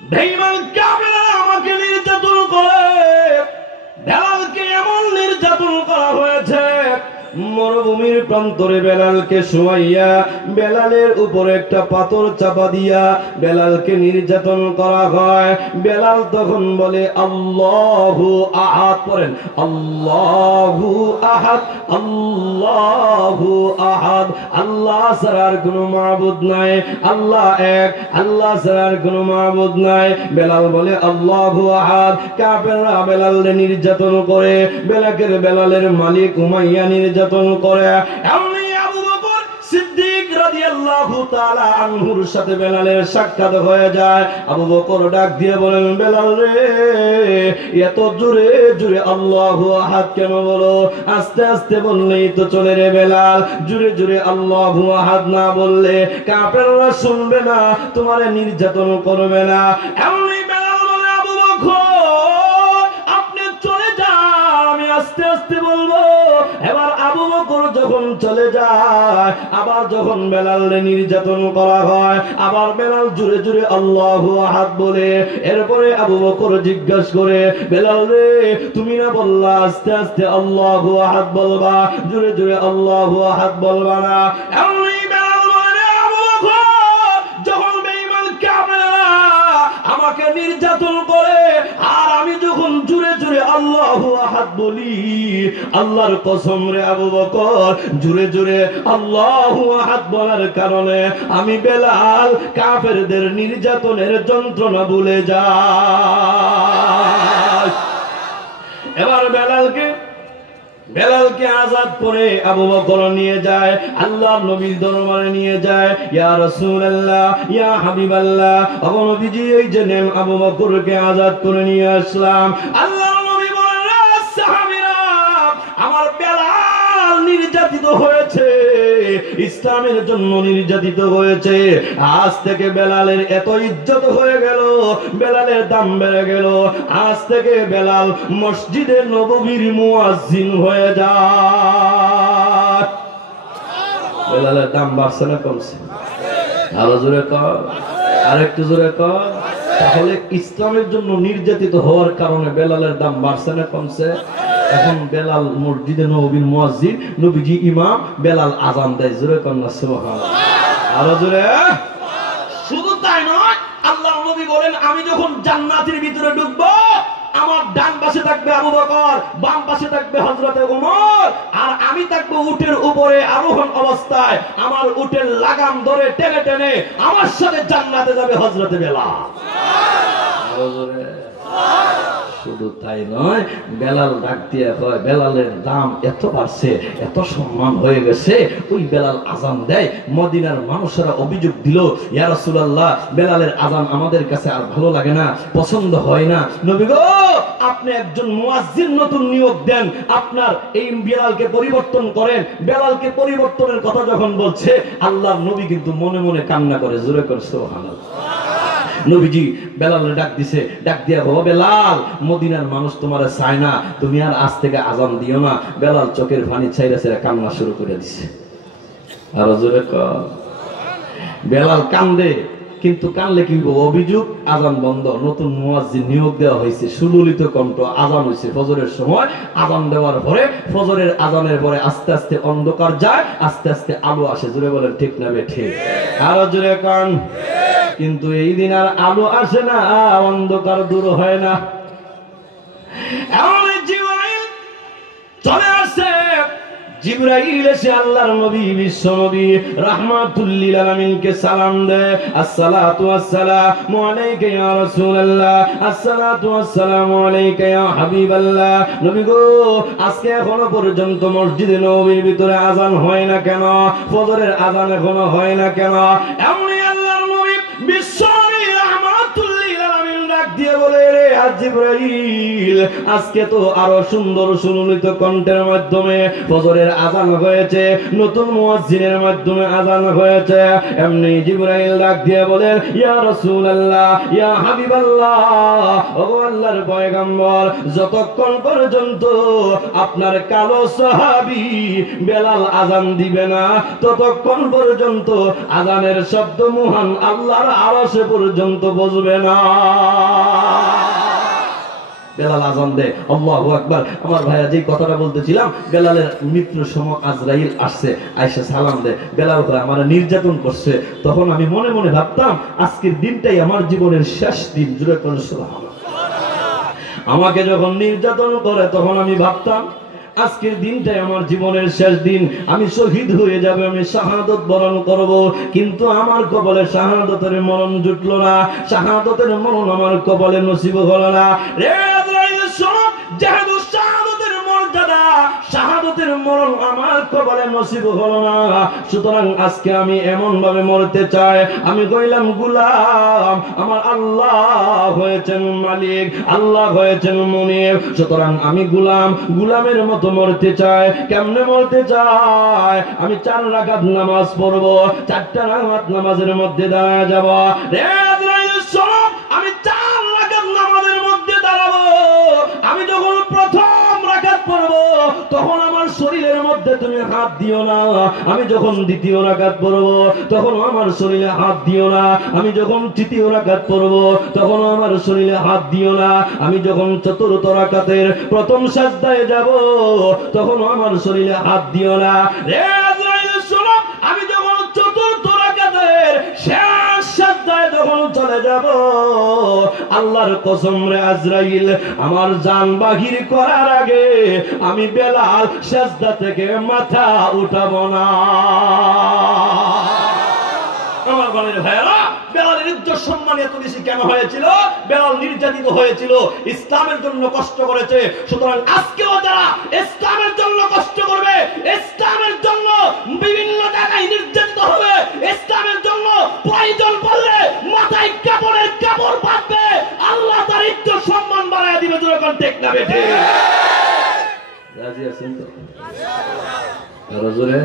বেঈমান কাফেররা আমাকে নির্যাতন করে, বেলালকে এমন নির্যাতন করা হয়েছে, মরুভূমির প্রান্তরে বেলালকে শোয়াইয়া বেলালের উপর একটা পাথর চাপা দিয়া বেলালকে নির্যাতন করা হয়। বেলাল তখন বলে আল্লাহু আহাদ, পড়েন আল্লাহু আহাদ, আল্লাহু আহাদ, আল্লাহ ছাড়ার কোনো মাবুদ নাই, আল্লাহ এক, আল্লাহ ছাড়ার কোনো মাবুদ নাই। বেলাল বলে আল্লাহু আহাদ। কাফেররা বেলালকে নির্যাতন করে, বেলালের মালিক উমাইয়া নির্যাতন করে। এমনি আবু বকর সিদ্দিক রাদিয়াল্লাহু তাআলা আনহুর সাথে বেলালের সাক্ষাৎ হয়ে যায়। আবু বকর ডাক দিয়ে বলেন, বেলাল রে, এত জোরে জোরে আল্লাহু আহাদ কেন বলো? আস্তে আস্তে বললেই তো চলে রে বেলাল, জোরে জোরে আল্লাহু আহাদ না বললে কাফেররা শুনবে না, তোমারে নির্যাতন করবে না। এমনি বেলাল বলে, আবু বকর আপনি চলে যান, আমি আস্তে আস্তে বলবো। এবার আবু বকর যখন চলে যায়, আবার যখন বেলালকে নির্যাতন করা হয়, আবার বেলাল জোরে জোরে আল্লাহু আহাদ বলে। এরপরে আবু বকর জিজ্ঞাসা করে, বেলাল রে, তুমি না বললা আস্তে আস্তে আল্লাহু আহাদ বলবা, জোরে জোরে আল্লাহু আহাদ বলবা না? এমনি বেলাল বলে, আবু বকর যখন বেঈমান কাফেররা আমাকে নির্যাতন করে আর আমি যখন জোরে জোরে আল্লাহু আহাদ বলি, আল্লাহর কসম রে আবু বকর, জোরে জোরে আল্লাহু আহাদ বলার কারণে আমি বেলাল কাফেরদের নির্যাতনের যন্ত্রণা ভুলে যাই। এবার বেলালকে আজাদ করে আবু বকর নিয়ে যায়, আল্লাহর নবীর দরবারে নিয়ে যায়। ইয়া রাসূলুল্লাহ, ইয়া হাবিবাল্লাহ, ওগো নবীজি, এই যে নেন আবু বকরকে আজাদ করে নিয়ে আসলাম। আল্লাহর নবী বলেন, সাহাবীরা, আমার বেলাল নির্যাতিত হয়েছে, ইসলামের জন্য নির্যাতিত হয়েছে। আজ থেকে বেলালের এত ইজ্জত হয়ে গেল, বেলালের দাম বেড়ে গেল। আজ থেকে বেলাল মসজিদে নববীর মুয়াজ্জিন হয়ে যায়। বেলালের দাম বাড়ছে না কমছে? আরো জোরে কর, আরেকটু জোরে কর। তাহলে ইসলামের জন্য নির্যাতিত হওয়ার কারণে বেলালের দাম বাড়ছে না কমছে? এখন বেলাল মসজিদে নববীর মুয়াজ্জিন, নবীজি ইমাম, বেলাল আযান দেয়। জোরে কর না সুবহানাল্লাহ, আরো জোরে। শুধু তাই নয়, আল্লাহর নবী বলেন, আমি যখন জান্নাতের ভিতরে ঢুকবো, আমার ডান পাশে থাকবে আবু বকর, বাম পাশে থাকবে হযরতে ওমর, আর আমি থাকবো উটের উপরে আরোহণ অবস্থায়। আমার উটের লাগাম ধরে টেনে টেনে আমার সাথে জান্নাতে যাবে হযরতে বেলাল। আরো জোরে। শুধু তাই নয়, বেলাল ডাক দিয়ে কয়, বেলালের দাম এত বাড়ছে, এত সম্মান হয়ে গেছে, ওই বেলাল আজান দেয়। মদিনার মানুষেরা অভিযোগ দিল, ইয়া রাসূলুল্লাহ, বেলালের আজান আমাদের কাছে আর ভালো লাগে না, পছন্দ হয় না। নবী গো, আপনি একজন মুয়াজ্জিন নতুন নিয়োগ দেন, আপনার এই বেলালকে পরিবর্তন করেন। বেলালকে পরিবর্তনের কথা যখন বলছে, আল্লাহর নবী কিন্তু মনে মনে কান্না করে। জোরে করে সুবহানাল্লাহ। নবীজি বেলালের ডাক দিছে, ডাক দিয়া, ও বেলাল, মদিনার মানুষ তোমারে চায় না, তুমি আর আজ থেকে আজান দিও না। বেলাল চোখের পানি ছাইরা ছাইরা কান্না শুরু করে দিছে। আর জোরে কর। বেলাল কান্দে, কিন্তু কানলে কি হইব? অভিযোগ, আজান বন্ধ, নতুন মুয়াজ্জিন নিয়োগ দেওয়া হয়েছে, সুললিত কণ্ঠ আজান হয়েছে ফজরের সময়। আজান দেওয়ার পরে, ফজরের আজানের পরে আস্তে আস্তে অন্ধকার যায়, আস্তে আস্তে আলো আসে। জোরে বলেন ঠিক না ঠিক? আর জোরে কান। কিন্তু এই দিন আর আলো আসে না, অন্ধকার দূর হয় না। এমন জিবরাইল চলে আসে, জিবরাইল এসে আল্লাহর নবী, বিশ্ব নবী রাহমাতুল লিল আলামিনকে সালাম দেয়। আসসালাতু ওয়াসসালামু আলাইকা ইয়া রাসূলুল্লাহ, আসসালাতু ওয়াসসালামু আলাইকা ইয়া হাবিবাল্লাহ। নবী গো, আজকে এখনো পর্যন্ত মসজিদে নববীর ভিতরে আজান হয় না কেন? ফজরের আজান এখনো হয় না কেন? এমনি আল্লাহর নবী বিশ্ব নবী রাহমাতুল লিল আলামিন ডাক দিয়ে বলে, রে জিবরাইল, আজকে তো আরো সুন্দর সুললিত কণ্ঠের মাধ্যমে ফজরের আযান হয়েছে, নতুন মুয়াজ্জিনের মাধ্যমে আযান হয়েছে। এমনি জিবরাইল ডাক দিয়ে বলেন, ইয়া রাসূলুল্লাহ, ইয়া হাবিবাল্লাহ, ও আল্লাহর পয়গম্বর, যতক্ষণ পর্যন্ত আপনার কালো সাহাবী বেলাল আযান দিবে না, ততক্ষণ পর্যন্ত আযানের শব্দ মহান আল্লাহর আরশে পর্যন্ত পৌঁছবে না। বেলাল আযান দে, আল্লাহু আকবার। আমার ভাইয়া যে কথাটা বলতেছিলাম, বেলালের মৃত্যুর সময় আজরাইল আসছে, আয়েশা সালাম দে, বেলাল ভাই আমার নির্যাতন করছে। তখন আমি মনে মনে ভাবতাম, আজকের দিনটাই আমার জীবনের শেষ দিন। জুড়ে করে সুবহানাল্লাহ। আমাকে যখন নির্যাতন করে তখন আমি ভাবতাম, আজকের দিনটাই আমার জীবনের শেষ দিন, আমি শহীদ হয়ে যাব, আমি শাহাদত বরণ করব। কিন্তু আমার কপালে শাহাদতের মরণ জুটলো না, শাহাদতের মরণ আমার কপালে নসিব হলো না। রে আজরাইল শোন, যেহেতু শাহাদতের মর্যাদা, শাহাদতের মরণ আমার কপালে নসিব হলো না, সুতরাং আজকে আমি এমন ভাবে মরতে চাই, আমি কইলাম গোলাম, আমার আল্লাহ হয়েছেন মালিক, আল্লাহ হয়েছেন মুনিব, সুতরাং আমি গোলাম, গোলামের মতো মরতে চাই। কেমনে মরতে চাই? আমি 4 রাকাত নামাজ পড়বো, 4টা রাকাত নামাজের মধ্যে দাঁড়ায় যাব। রে আজরাইল শোনো, আমি 4 রাকাত নামাজের মধ্যে দাঁড়াবো। আমি যখন প্রথম রাকাত পড়বো তখন আমার শরীরের মধ্যে তুমি হাত দিও না, আমি যখন দ্বিতীয় রাকাত পড়বো তখন আমার শরীরে হাত দিও না, আমি যখন তৃতীয় রাকাত পড়বো তখন আমার শরীরে হাত দিও না, আমি যখন চতুর্থ রাকাতের প্রথম সাজদায় যাব তখন আমার শরীরে হাত দিও না। রে আজরাইল শোনো, আমি যখন চতুর্থ রাকাতের শেষ সাজদায় যখন চলে যাব, আল্লাহর কসম রে আজরাইল, আমার জান বাহির করার আগে আমি বেলাল সাজদা থেকে মাথা উঠাবো না। আমার বলেন ভাইরা, বেলালের ইজ্জত সম্মান এত বেশি কেন হয়েছিল? বেলাল নির্যাতিত হয়েছিল, ইসলামের জন্য কষ্ট করেছে। সুতরাং আজকেও যারা ইসলামের জন্য কষ্ট করবে, ইসলামের জন্য বিভিন্ন জায়গায় নির্যাতিত হবে, ইসলামের জন্য প্রয়োজন পড়লে মাথায় কাপড়ের কাপড় বাঁধবে, আল্লাহ তার ইজ্জত সম্মান বাড়ায় দিবে। যখন ঠিক না বেঠে রাজি আছেন তো? আরো জোরে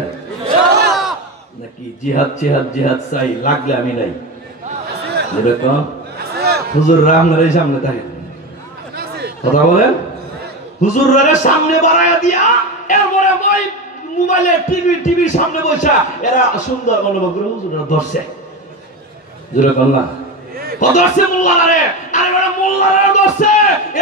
নাকি জিহাদ জিহাদ জিহাদ চাই, লাগলে আমি নাই। হুজুর আপনার এই সামনে থাকে কথা বলেন, হুজুরের সামনে বাড়াইয়া দিয়া এরপরে ওই মোবাইলে টিভির সামনে বসা এরা সুন্দর অনুভব করে হুজুররা ধরছে। জোরে কন্যা ধরছে মোল্লারে, আরে বড় মোল্লারা ধরছে,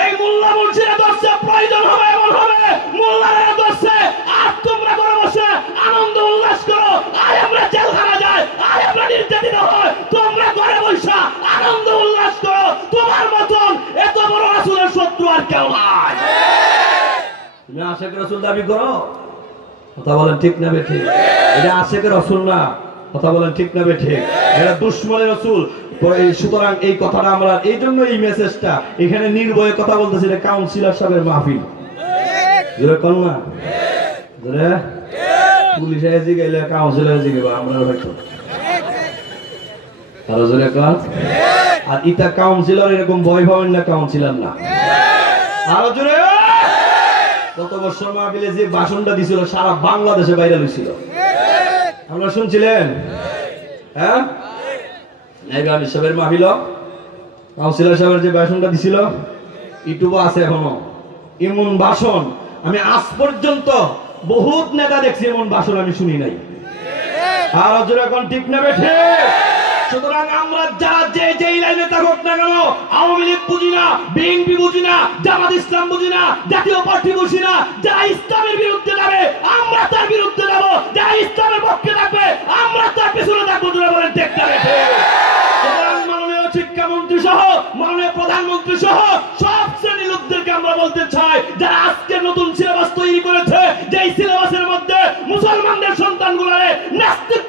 এই মোল্লা মুন্সিরা ধরছে, প্রয়োজন হবে এমন হবে মোল্লারা ধরছে। আর তোমরা করে বসে আনন্দ উল্লাস করো, আর আমরা জেলখানা যাই, আর আমরা নির্যাতিত হই, তোমরা করে বসে আনন্দ উল্লাস করো। তোমার মতন এত বড় রাসূলের শত্রু আর কেউ নাই। তুমি আশিক রাসূল দাবি করো, কথা বলেন ঠিক না বেঠিক? এটা আশিক রাসূল না, কথা বলেন ঠিক না বেঠিক? এটা দুশমনের রাসূল। সুতরাং এই কথাটা আমরা এই জন্য এই মেসেজটা এখানে নির্ভয়ে কথা বলতেছি, এটা কাউন্সিলর সাহেবের মাহফিল। না পুলিশ এসে গেলে কাউন্সিলর এসে গেল, আমরা হয়তো আরো জোরে কাজ। আর ইটা কাউন্সিলর এরকম ভয় পাবেন না, কাউন্সিলর না। আরো জোরে। গত বছর মাহফিলে যে ভাষণটা দিছিল সারা বাংলাদেশে ভাইরাল হয়েছিল, আমরা শুনছিলেন? হ্যাঁ, সাহেবের মাহফিল কাউন্সিলর সাহেবের যে ভাষণটা দিছিল ইউটিউবে আছে এখনো। এমন ভাষণ আমি আজ পর্যন্ত বহুত নেতা দেখছি, এমন ভাষণ আমি শুনি নাই। আর এখন ঠিক না বেঠে? সুতরাং আমরা যারা যে লাইনে থাকুক না কেন, আওয়ামী লীগ বুঝি না, বিএনপি বুঝি না, জামাত ইসলাম বুঝি না, জাতীয় পার্টি বুঝি না, যারা ইসলামের বিরুদ্ধে যাবে আমরা তার বিরুদ্ধে যাব, যারা ইসলামের পক্ষে থাকবে আমরা তার পেছনে থাকবো। বলেন ঠিক না বেঠে? মাননীয় শিক্ষামন্ত্রী সহ, মাননীয় প্রধানমন্ত্রী সহ সব শ্রেণীর লোকদেরকে আমরা বলতে চাই, যারা আজকে নতুন সিলেবাস তৈরি করেছে, যে সিলেবাসের মধ্যে মুসলমানদের সন্তানগুলোরে নাস্তিক